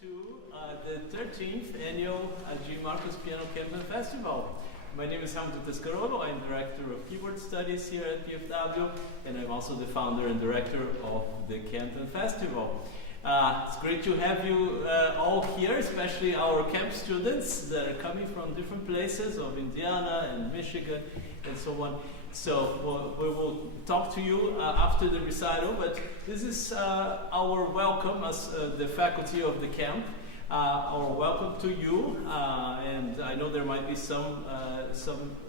to the 13th annual G. Marcus Piano Campus Festival. My name is Hamilton Tescarolo. I'm Director of Keyboard Studies here at PFW, and I'm also the founder and director of the Canton Festival. It's great to have you all here, especially our camp students that are coming from different places of Indiana and Michigan and so on. So we will talk to you after the recital, but this is our welcome as the faculty of the camp, our welcome to you, and I know there might be some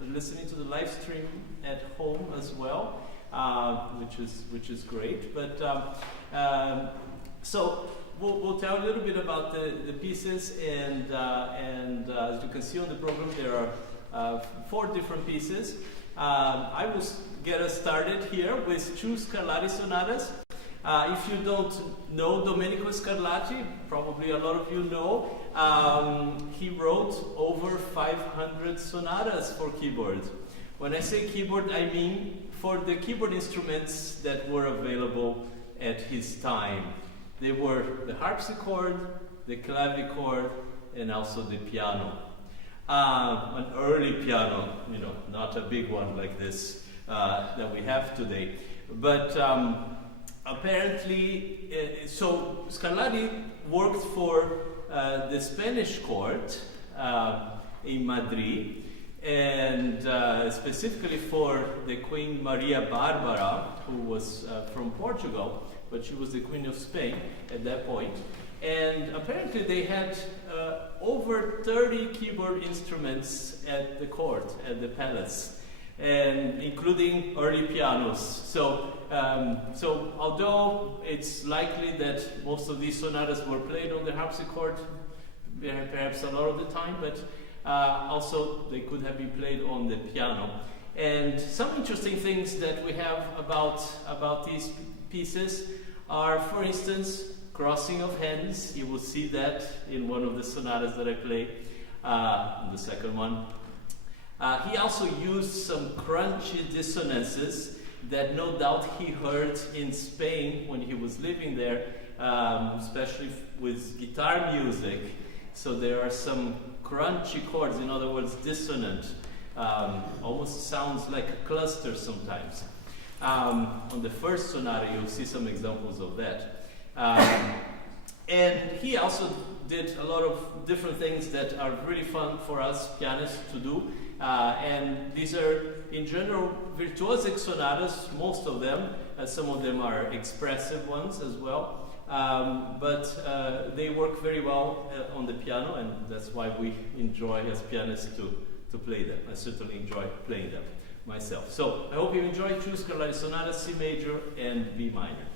listening to the live stream at home as well, which is great. But so we'll tell a little bit about the pieces, and as you can see on the program, there are 4 different pieces. I will get us started here with 2 Scarlatti sonatas. If you don't know Domenico Scarlatti, probably a lot of you know, he wrote over 500 sonatas for keyboard. When I say keyboard, I mean for the keyboard instruments that were available at his time. They were the harpsichord, the clavichord, and also the piano. An early piano, not a big one like this that we have today. But apparently, so Scarlatti worked for the Spanish court in Madrid, and specifically for the Queen Maria Barbara, who was from Portugal, but she was the Queen of Spain at that point. And apparently they had over 30 keyboard instruments at the court, at the palace, and including early pianos. So although it's likely that most of these sonatas were played on the harpsichord, perhaps a lot of the time, but also they could have been played on the piano. And some interesting things that we have about these pieces are, for instance, crossing of hands. You will see that in one of the sonatas that I play, the second one. He also used some crunchy dissonances that no doubt he heard in Spain when he was living there, especially with guitar music. So there are some crunchy chords, in other words, dissonant. Almost sounds like a cluster sometimes. On the first sonata, you'll see some examples of that. And he also did a lot of different things that are really fun for us pianists to do. And these are, in general, virtuosic sonatas, most of them. Some of them are expressive ones as well. But they work very well on the piano, and that's why we enjoy as pianists to play them. I certainly enjoy playing them myself. So I hope you enjoy 2 Scarlatti sonatas, C major and B minor.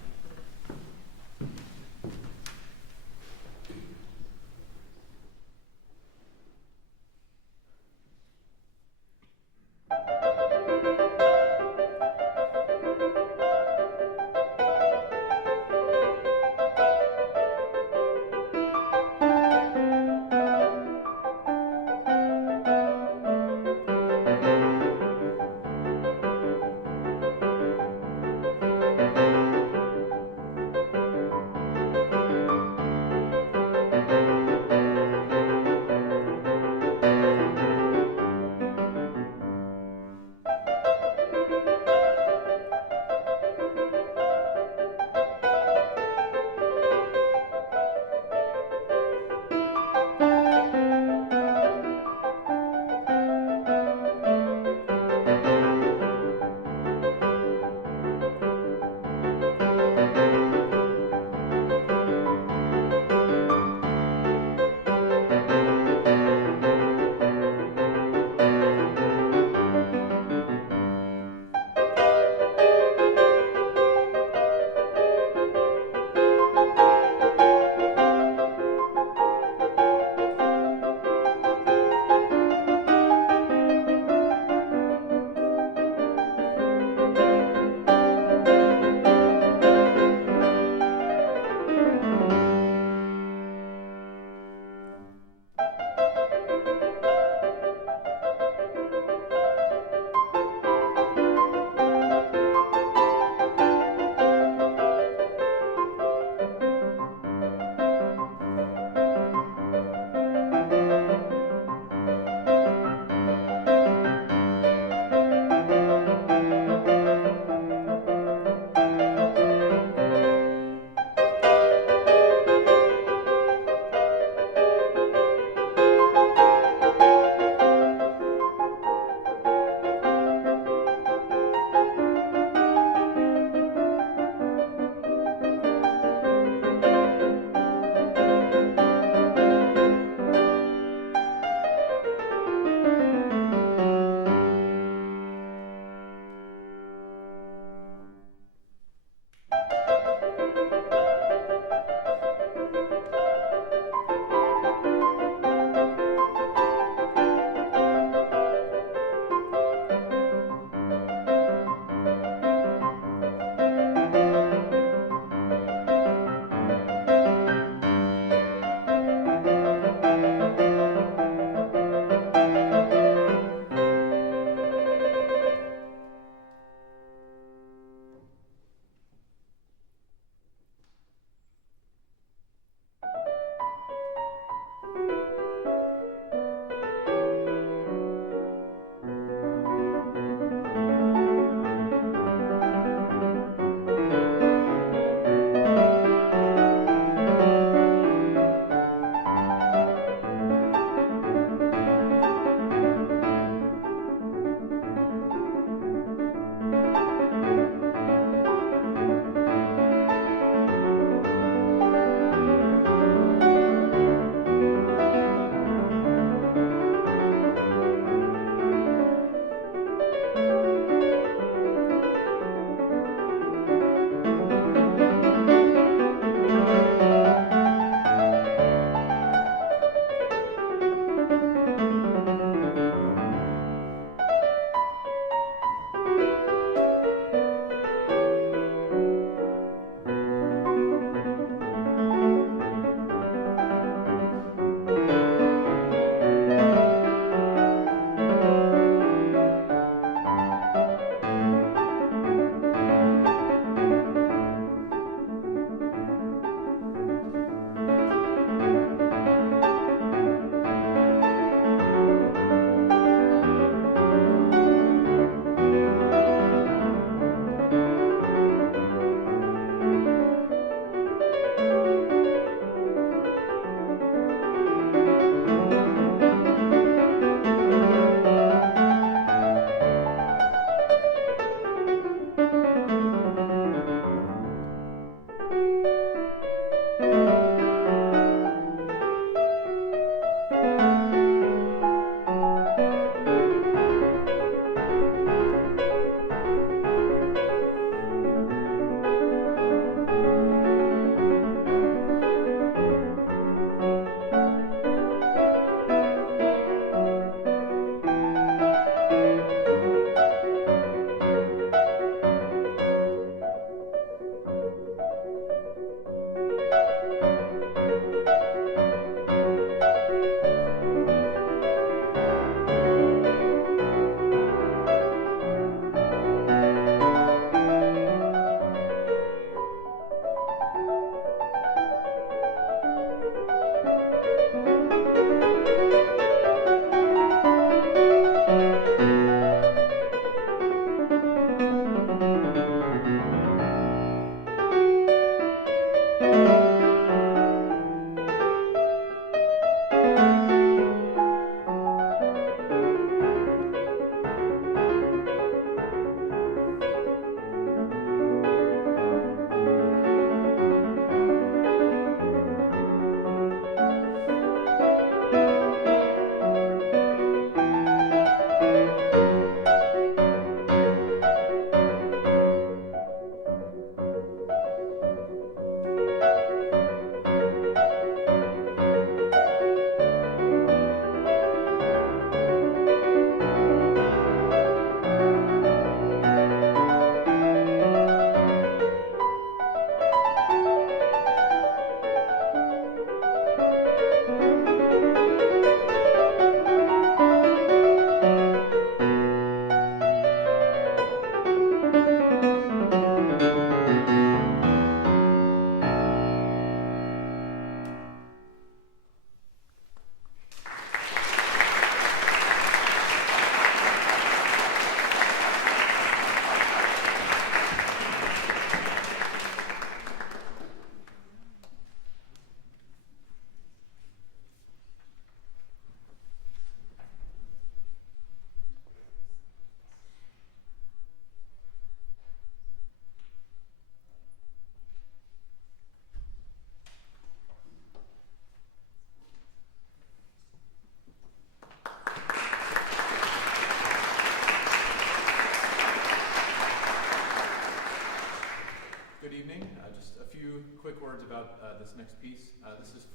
words about this next piece. This is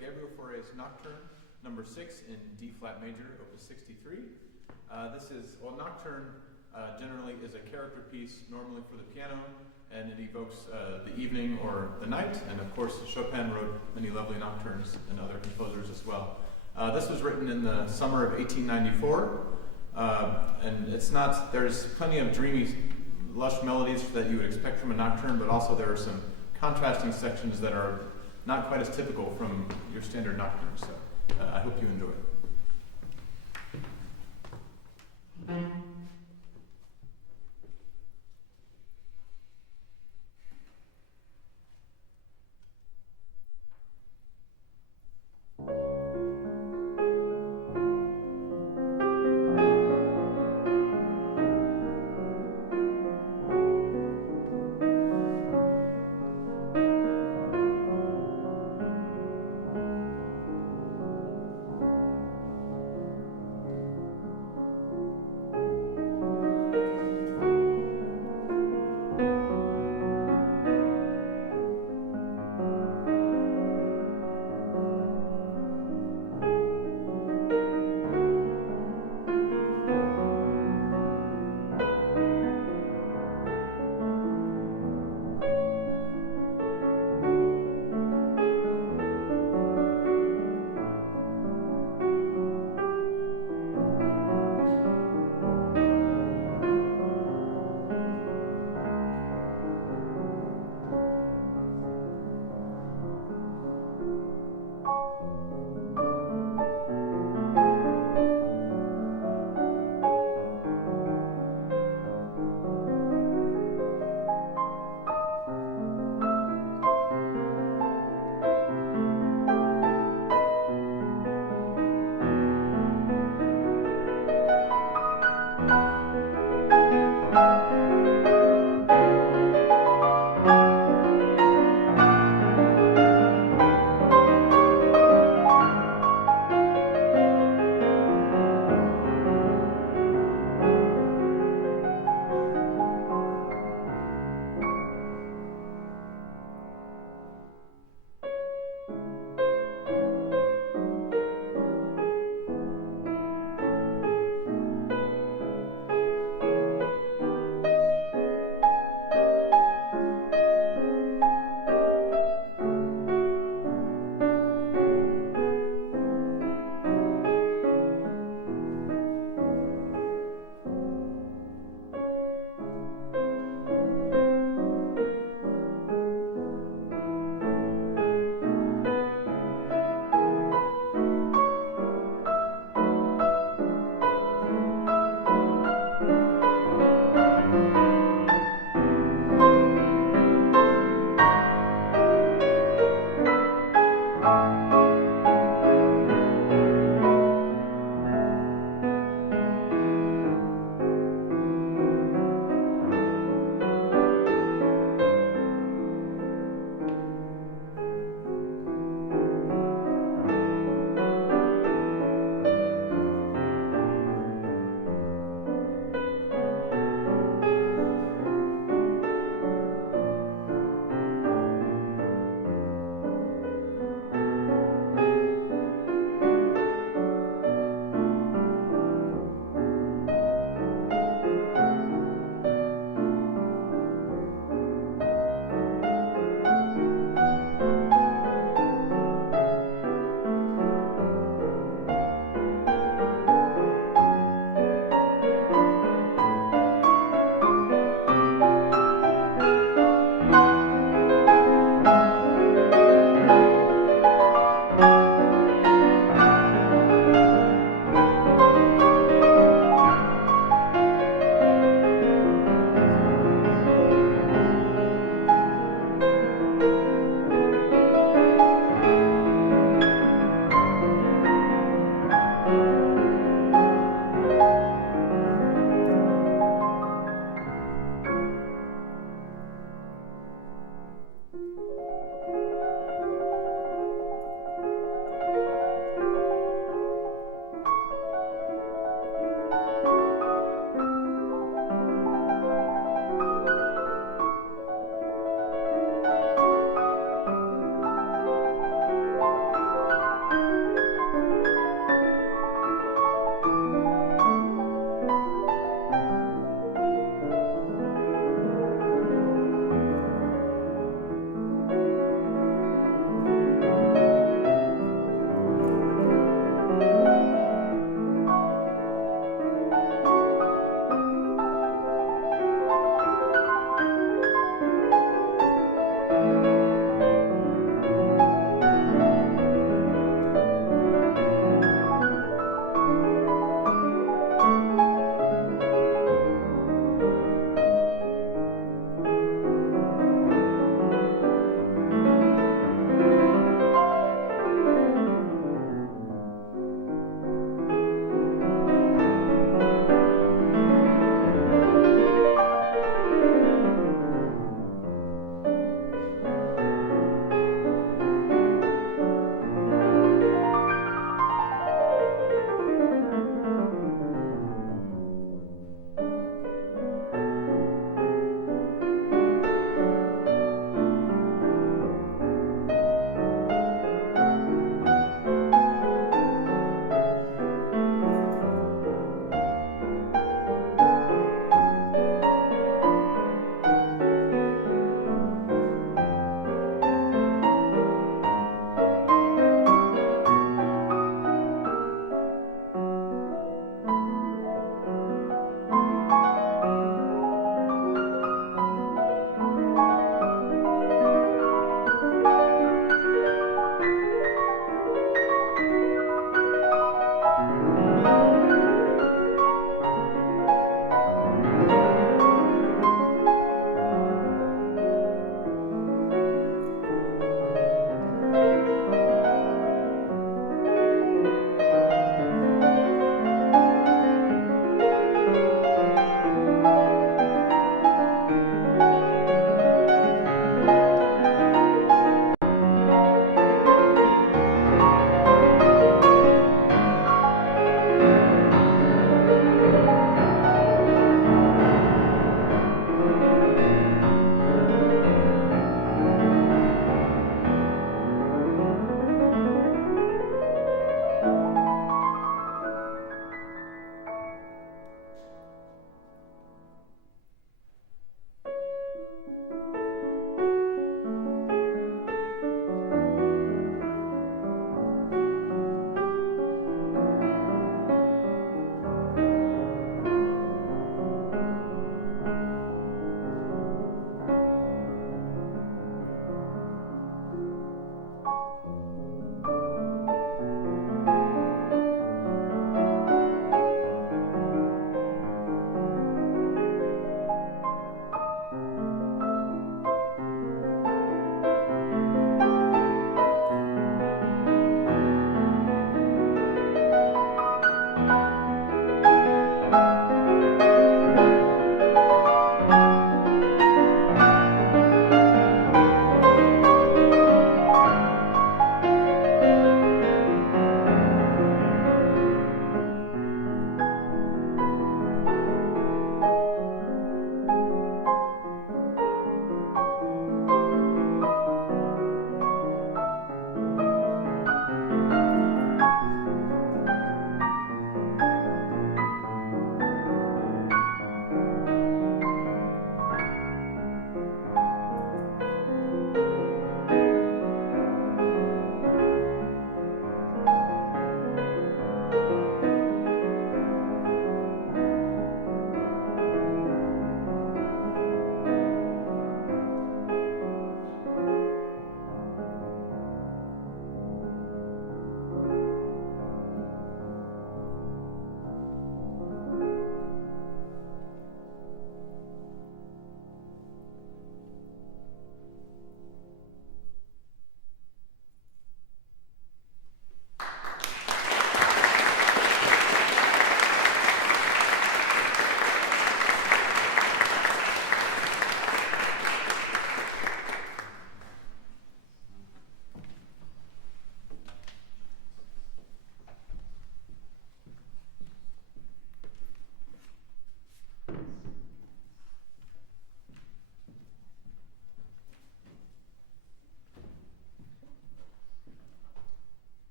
Gabriel Fauré's Nocturne, number 6 in D flat major, opus 63. Nocturne generally is a character piece, normally for the piano, and it evokes the evening or the night. And of course, Chopin wrote many lovely nocturnes, and other composers as well. This was written in the summer of 1894, and there's plenty of dreamy, lush melodies that you would expect from a nocturne, but also there are some contrasting sections that are not quite as typical from your standard nocturne. So I hope you enjoy it.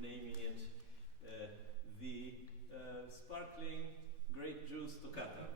renaming it the Sparkling Grape Juice Toccata.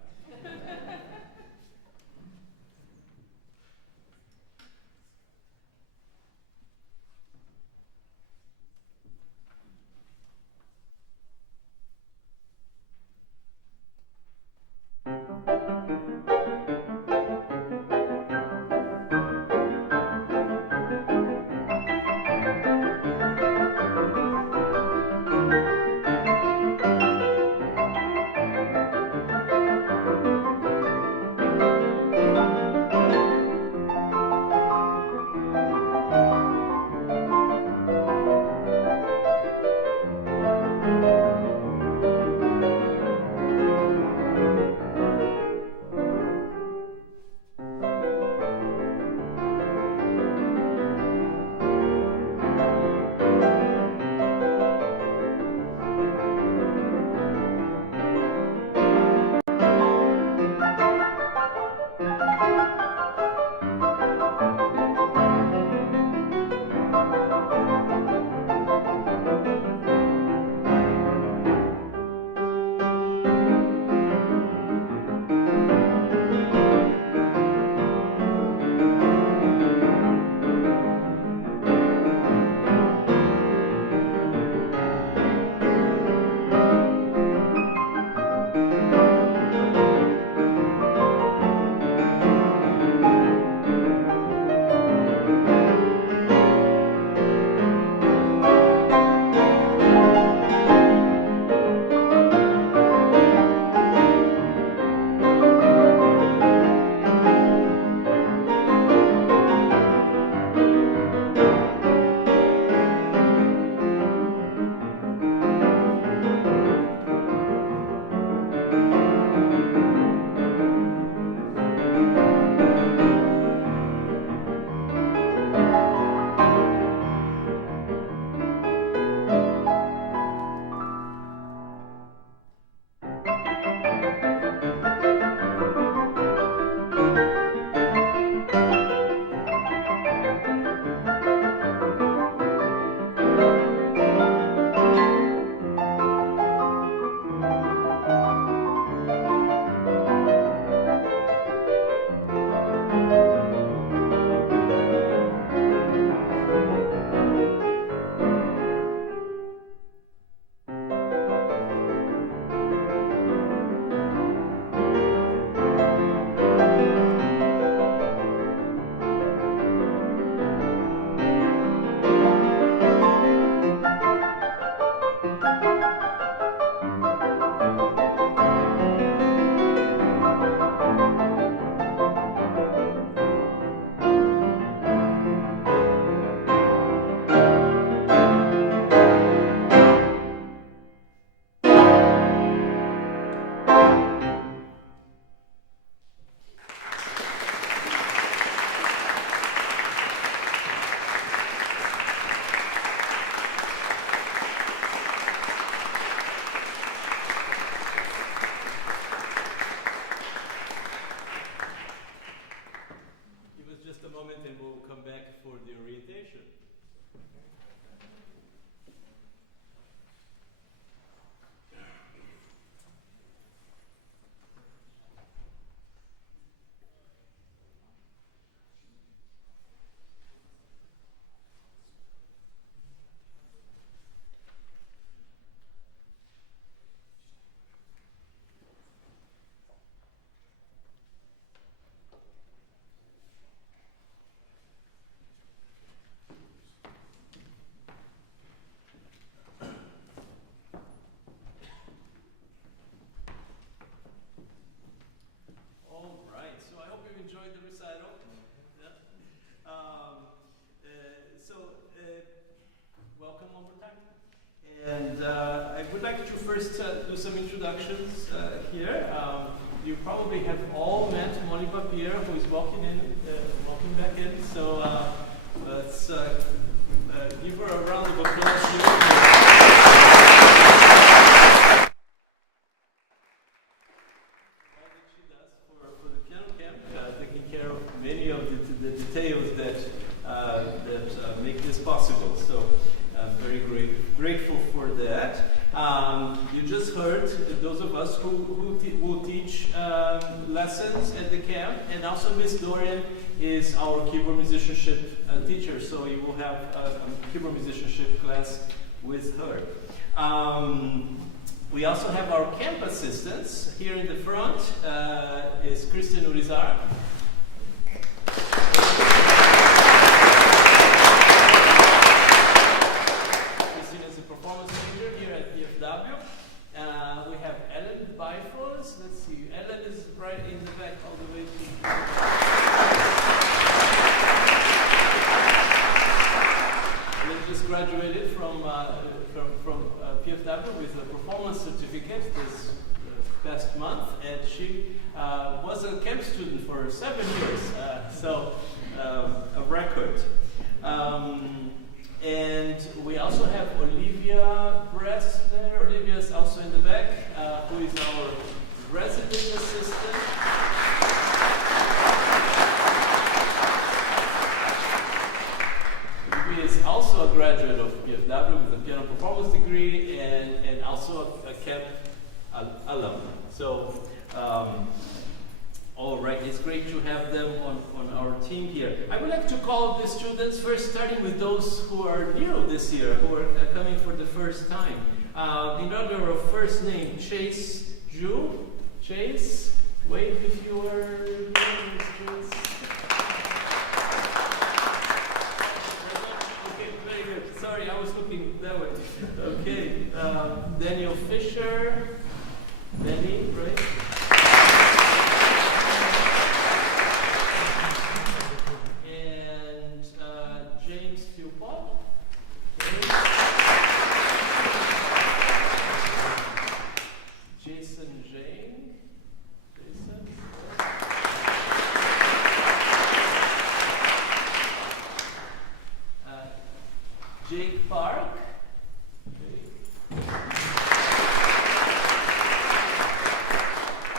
Enjoyed the recital. Yeah. Welcome one more time. And I would like to first do some introductions here. You probably have all met Molly Papier, who is walking back in. So let's give her a round of applause. The details that make this possible. So very great grateful for that. You just heard those of us who will teach lessons at the camp, and also Miss Dorian is our keyboard musicianship teacher, so you will have a keyboard musicianship class with her. We also have our camp assistants. Here in the front is Christian Urizar. Christian is a performance leader here at PFW. We have Ellen Bifos. Let's see, Ellen is right in the back all the way to... Ellen just graduated from PFW with a performance certificate this past month, and she was a camp student for 7 years, so a record. And we also have Olivia Bress there. Olivia is also in the back, who is our resident assistant. He is also a graduate of PFW with a piano performance degree and also a camp alum. So, all right, it's great to have them on our team here. I would like to call the students first, starting with those who are new this year, who are coming for the first time. In order of first name, Chase Ju. Chase, wave if you are Chase. Sorry, I was looking that way. Okay, Daniel Fisher. Danny, right? And James Philpott. Okay. Jason Jane. Jason. Jake Park. Okay.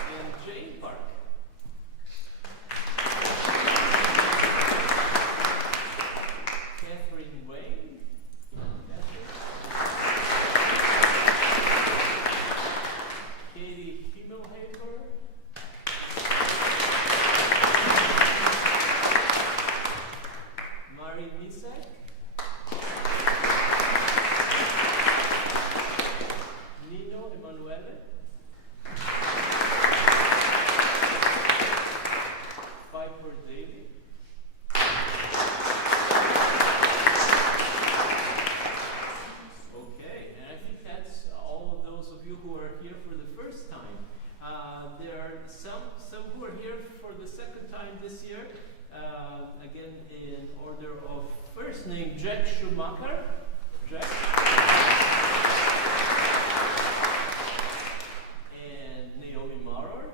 And Jane Park. Catherine Wayne. Katie Himmelhafer. Mari Misek. Nino Emanuele. Piper Daly. Okay, and I think that's all of those of you who are here for the first time. There are some who are here for the second time this year. Again, in order of first name, Jack Schumacher. Jack. And Naomi Maurer.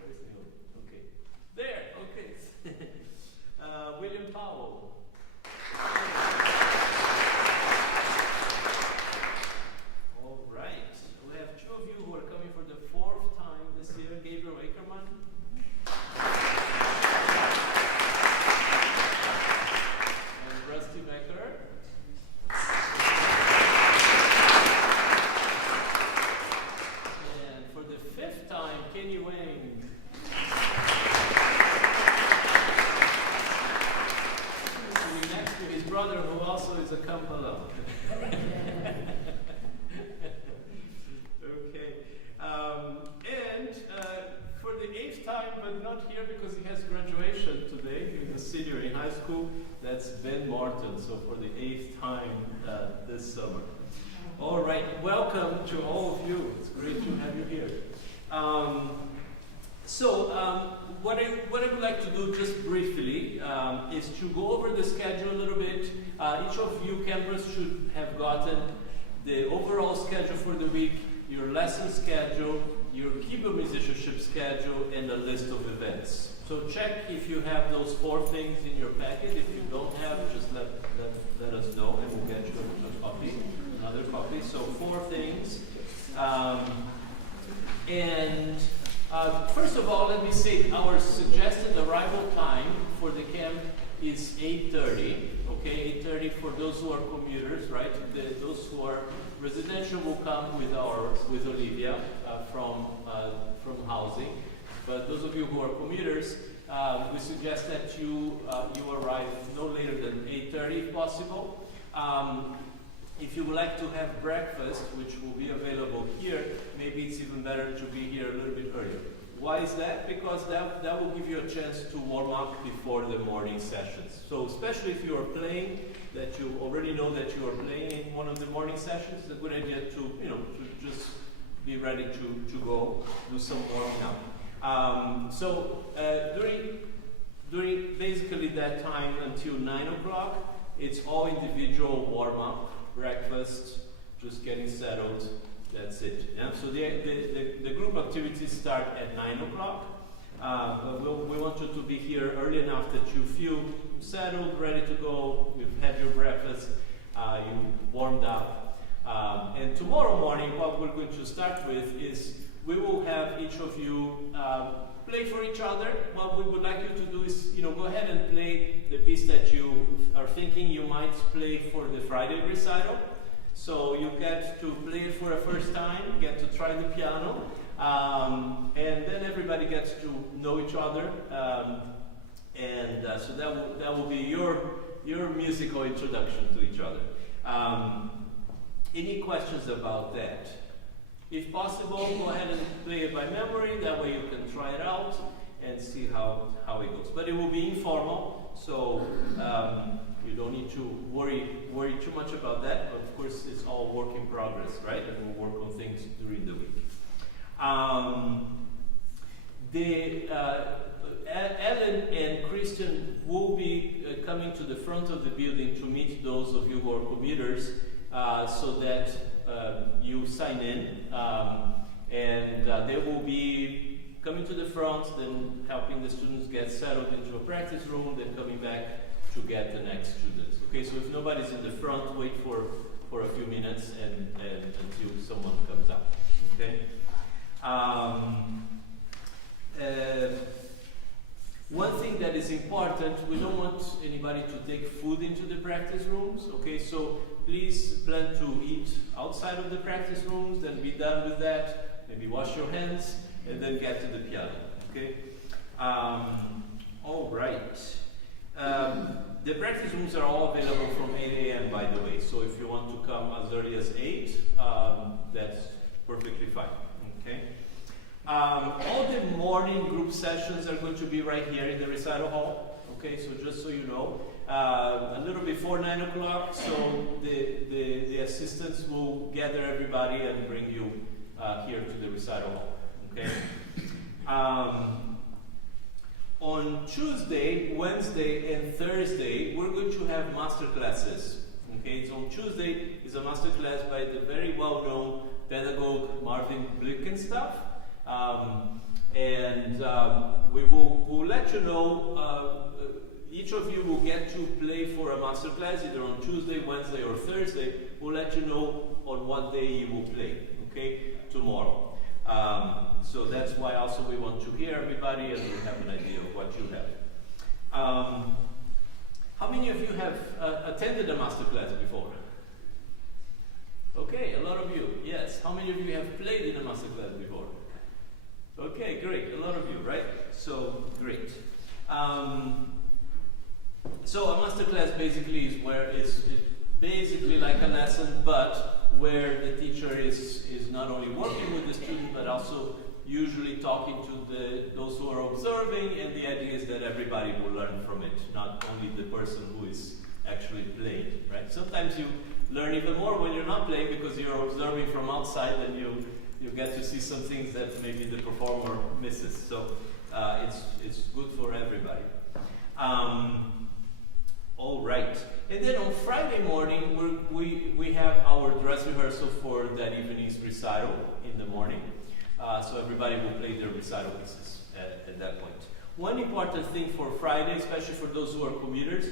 Where's Naomi? Okay. There, okay. William Powell. All right. We have two of you who are coming for the fourth time this year. Gabriel Ackerman. And Rusty Becker. And for the fifth time, Kenny Wayne. Sitting next to his brother, who also is a camp alum. Okay. And for the eighth time, but not here because he has graduation today, he's a senior in high school, that's Ben Martin, so for the eighth time this summer. All right, welcome to all of you. It's great to have you here. What I would like to do just briefly is to go over the schedule a little bit. Each of you campers should have gotten the overall schedule for the week, your lesson schedule, your keyboard musicianship schedule, and a list of events. So check if you have those 4 things in your packet. If you don't have, just let us know and we'll get you a copy, another copy. So 4 things. First of all, let me say our suggested arrival time for the camp is 8:30. Okay, 8:30 for those who are commuters, right? Those who are residential will come with Olivia from housing. But those of you who are commuters, we suggest that you arrive no later than 8:30 if possible. If you would like to have breakfast, which will be available here, maybe it's even better to be here a little bit earlier. Why is that? Because that will give you a chance to warm up before the morning sessions. So especially if you are playing, that you already know that you are playing in one of the morning sessions, it's a good idea to just be ready to go do some warming up. During basically that time until 9 o'clock, it's all individual warm up, breakfast, just getting settled. That's it. Yeah? So the group activities start at 9 o'clock. We want you to be here early enough that you feel settled, ready to go. You've had your breakfast, you warmed up. And tomorrow morning, what we're going to start with is we will have each of you play for each other. What we would like you to do is, go ahead and play the piece that you are thinking you might play for the Friday recital. So you get to play it for the first time, get to try the piano, and then everybody gets to know each other. So that will be your musical introduction to each other. Any questions about that? If possible, go ahead and play it by memory. That way you can try it out and see how it goes. But it will be informal, so you don't need to worry too much about that. But of course, it's all work in progress, right? And we'll work on things during the week. Ellen and Christian will be coming to the front of the building to meet those of you who are commuters, so that you sign in, and they will be coming to the front, then helping the students get settled into a practice room, then coming back to get the next students. Okay, so if nobody's in the front, wait for a few minutes and until someone comes up. Okay. One thing that is important, we don't want anybody to take food into the practice rooms. Okay, so please plan to eat outside of the practice rooms, then be done with that, maybe wash your hands, and then get to the piano. Okay. All right. The practice rooms are all available from 8 a.m. by the way, so if you want to come as early as 8, that's perfectly fine. Okay. All the morning group sessions are going to be right here in the recital hall. Okay, so just so you know, a little before 9 o'clock, so the assistants will gather everybody and bring you here to the recital hall. Okay. On Tuesday, Wednesday, and Thursday, we're going to have master classes. Okay, so on Tuesday is a master class by the very well-known pedagogue Marvin Blickenstaff. We'll let you know, each of you will get to play for a master class either on Tuesday, Wednesday, or Thursday. We'll let you know on what day you will play, okay, tomorrow. So that's why also we want to hear everybody and we have an idea of what you have. How many of you have attended a master class before? Okay, a lot of you, yes. How many of you have played in a master class before? Okay, great, a lot of you, right? So, great. So a master class basically is where it's basically like a lesson, but where the teacher is not only working with the student, but also usually talking to those who are observing, and the idea is that everybody will learn from it, not only the person who is actually playing, right? Sometimes you learn even more when you're not playing because you're observing from outside and you get to see some things that maybe the performer misses. So it's good for everybody. All right. And then on Friday morning, we have our dress rehearsal for that evening's recital in the morning. So everybody will play their recital pieces at that point. One important thing for Friday, especially for those who are commuters,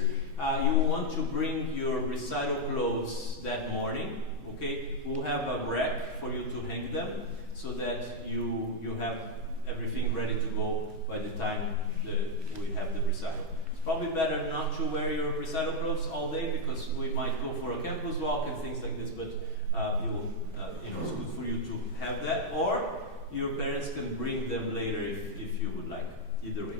you will want to bring your recital clothes that morning. Okay, we'll have a rack for you to hang them so that you have everything ready to go by the time we have the recital. Probably better not to wear your recital clothes all day because we might go for a campus walk and things like this, but it's good for you to have that, or your parents can bring them later if you would like, either way.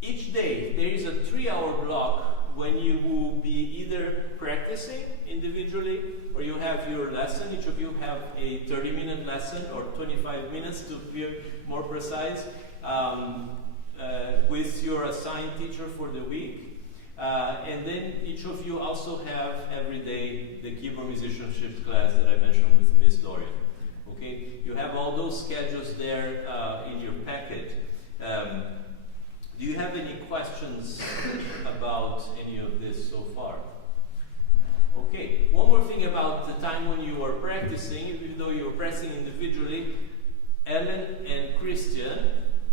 Each day there is a 3-hour block when you will be either practicing individually or you have your lesson. Each of you have a 30-minute lesson or 25 minutes to be more precise with your assigned teacher for the week. And then each of you also have every day the keyboard musicianship class that I mentioned with Miss Dorian. Okay, you have all those schedules there in your packet. Do you have any questions about any of this so far? Okay, one more thing about the time when you are practicing. Even though you are practicing individually, Ellen and Christian,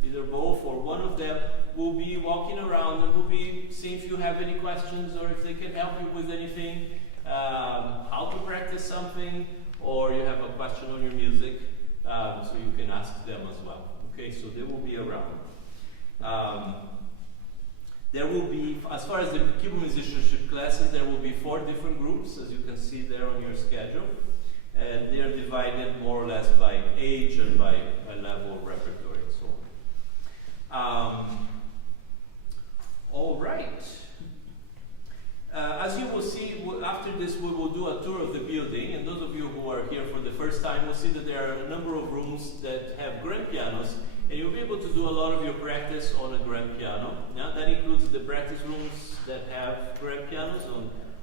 either both or one of them, will be walking around and will be seeing if you have any questions or if they can help you with anything, how to practice something, or you have a question on your music, so you can ask them as well. Okay, so they will be around. There will be, as far as the keyboard musicianship classes, there will be 4 different groups, as you can see there on your schedule. And they are divided more or less by age and by level of repertoire and so on. All right. As you will see, after this we will do a tour of the building, and those of you who are here for the first time will see that there are a number of rooms that have grand pianos, and you'll be able to do a lot of your practice on a grand piano. Now, that includes the practice rooms that have grand pianos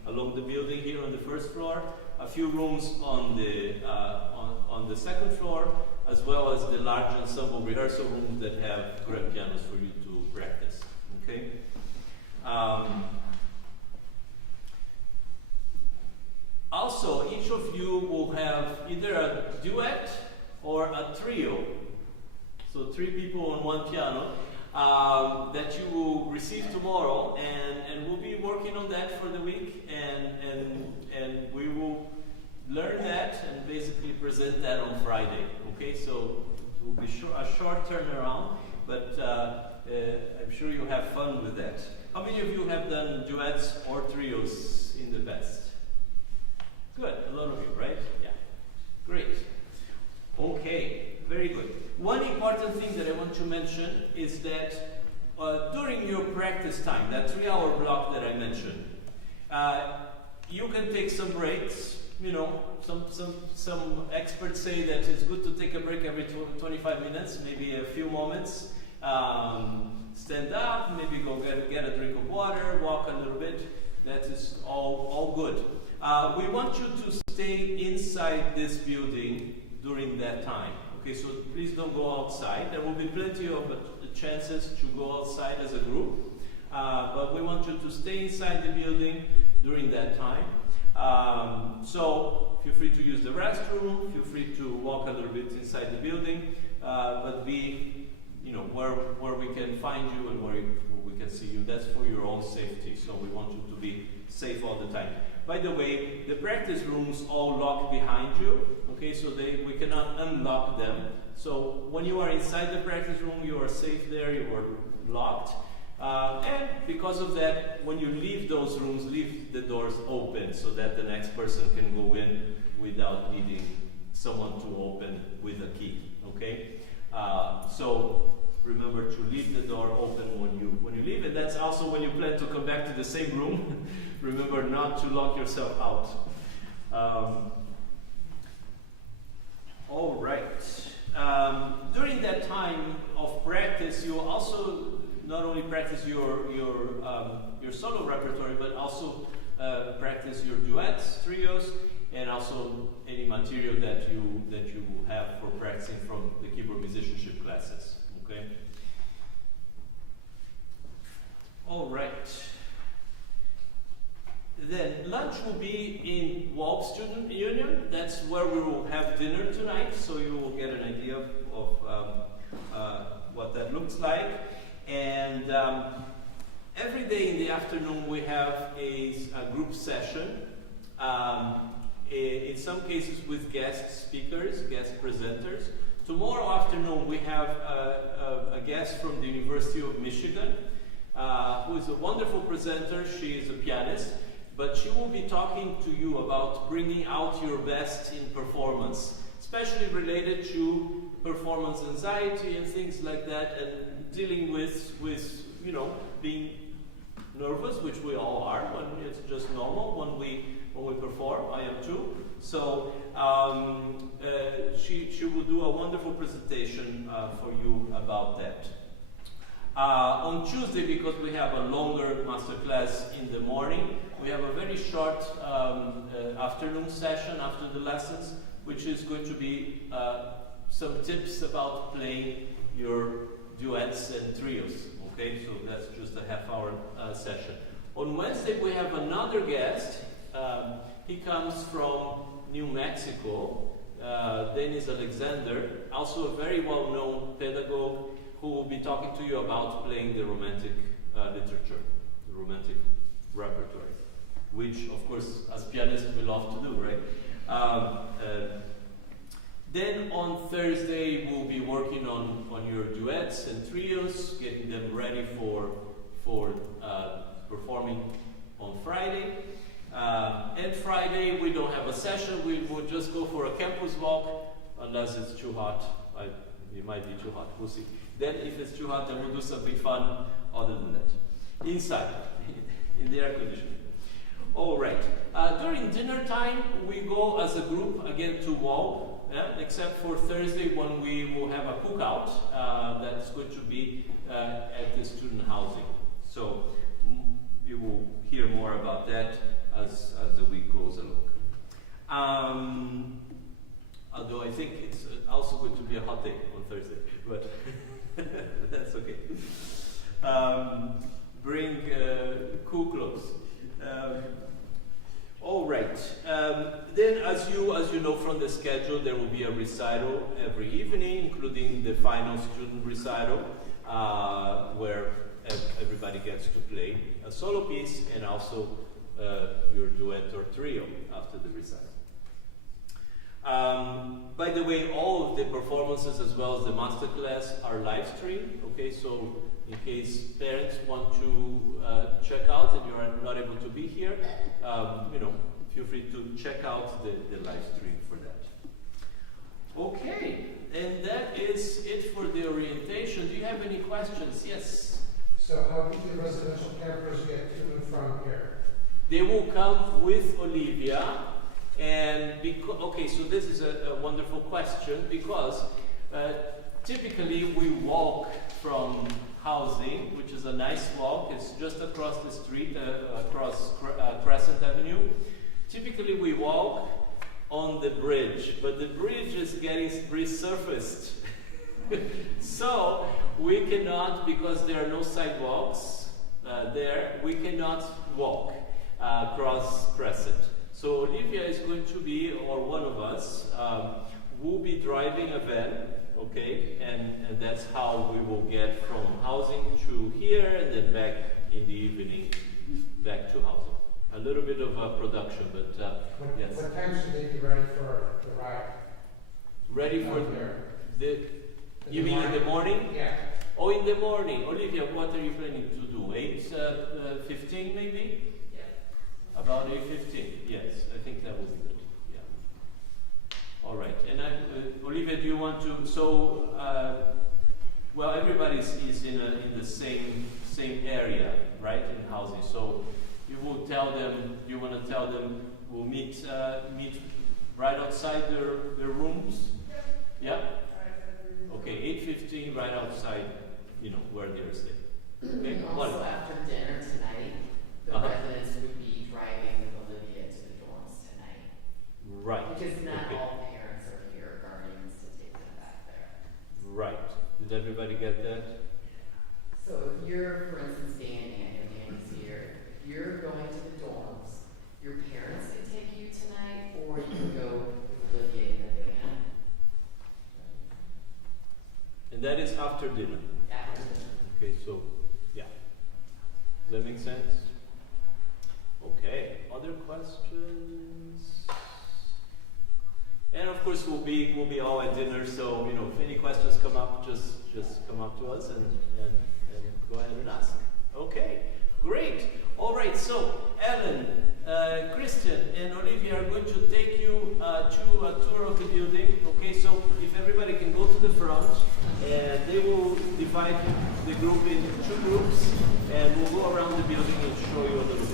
along the building here on the first floor, a few rooms on the second floor, as well as the large ensemble rehearsal rooms that have grand pianos for you to practice. Okay. Also, each of you will have either a duet or a trio. So 3 people on one piano that you will receive tomorrow, and we'll be working on that for the week, and we will learn that and basically present that on Friday. Okay, so it will be a short turnaround, but I'm sure you'll have fun with that. How many of you have done duets or trios in the past? Good, a lot of you, right? Yeah, great. Okay, very good. One important thing that I want to mention is that during your practice time, that 3-hour block that I mentioned, you can take some breaks. You know, some experts say that it's good to take a break every 25 minutes, maybe a few moments. Stand up, maybe go get a drink of water, walk a little bit. That is all good. We want you to stay inside this building during that time. Okay, so please don't go outside. There will be plenty of chances to go outside as a group, but we want you to stay inside the building during that time. So feel free to use the restroom, feel free to walk a little bit inside the building, but be, where we can find you and where we can see you. That's for your own safety, so we want you to be safe all the time. By the way, the practice rooms all lock behind you, okay, so we cannot unlock them. So when you are inside the practice room, you are safe there, you are locked. And because of that, when you leave those rooms, leave the doors open so that the next person can go in without needing someone to open with a key, okay? So remember to leave the door open when you leave, and that's also when you plan to come back to the same room. Remember not to lock yourself out. All right. During that time of practice, you will also not only practice your solo repertoire, but also practice your duets, trios, and also any material that you have for practicing from the keyboard musicianship classes. Okay. All right. Then lunch will be in Walp Student Union. That's where we will have dinner tonight, so you will get an idea of what that looks like. And every day in the afternoon we have a group session, in some cases with guest speakers, guest presenters, Tomorrow afternoon we have a guest from the University of Michigan who is a wonderful presenter. She is a pianist, but she will be talking to you about bringing out your best in performance, especially related to performance anxiety and things like that, and dealing with you know, being nervous, which we all are when it's just normal when we perform. I am too. So she will do a wonderful presentation for you about that. On Tuesday, because we have a longer masterclass in the morning, we have a very short afternoon session after the lessons, which is going to be some tips about playing your duets and trios. Okay, so that's just a half-hour session. On Wednesday, we have another guest. He comes from New Mexico, Dennis Alexander, also a very well-known pedagogue who will be talking to you about playing the Romantic literature, the Romantic repertoire, which, of course, as pianists we love to do, right? Then on Thursday, we'll be working on your duets and trios, getting them ready for performing on Friday. And Friday, we don't have a session. We will just go for a campus walk, unless it's too hot. It might be too hot. We'll see. Then, if it's too hot, then we'll do something fun other than that. Inside, in the air conditioning. All right. During dinner time, we go as a group again to walk, except for Thursday when we will have a cookout that's going to be at the student housing. So you will hear more about that as the week goes along. Although I think it's also going to be a hot day on Thursday, but that's okay. Bring cool clothes. All right. Then, as you know from the schedule, there will be a recital every evening, including the final student recital, where everybody gets to play a solo piece and also your duet or trio after the recital. By the way, all of the performances as well as the masterclass are live streamed. Okay, so in case parents want to check out and you are not able to be here, feel free to check out the live stream for that. Okay, and that is it for the orientation. Do you have any questions? Yes? So how do the residential campers get to and from here? They will come with Olivia. And okay, so this is a wonderful question because typically we walk from housing, which is a nice walk. It's just across the street, across Crescent Avenue. Typically we walk on the bridge, but the bridge is getting resurfaced. So we cannot, because there are no sidewalks there, we cannot walk across Crescent. So Olivia is going to be, or one of us, will be driving a van, okay? And that's how we will get from housing to here and then back in the evening, back to housing. A little bit of production, but yes. What time should they be ready for the ride? Ready for you mean in the morning? Yeah. Oh, in the morning. Olivia, what are you planning to do? 8:15 maybe? About 8:15, yes, I think that would be good. Yeah. All right, and Olivia, do you want to? So, well, everybody is in the same area, right, in housing. So, you will tell them. You want to tell them we'll meet right outside their rooms. Yeah. Okay, 8:15, right outside. Where they're staying. Okay. Also, after dinner tonight, the residents would be driving with Olivia to the dorms tonight. Right. Because not all parents are here, guardians to take them back there. Right. Did everybody get that? So if you're, for instance, Danny's here, if you're going to the dorms, your parents can take you tonight, or you can go with Olivia in the van. And that is after dinner. After dinner. Okay, so, yeah. Does that make sense? Okay, other questions? And of course, we'll be all at dinner. So if any questions come up, just come up to us and go ahead and ask. Okay, great. All right. So Ellen, Christian, and Olivia are going to take you to a tour of the building. Okay. So if everybody can go to the front, and they will divide the group into 2 groups, and we'll go around the building and show you a little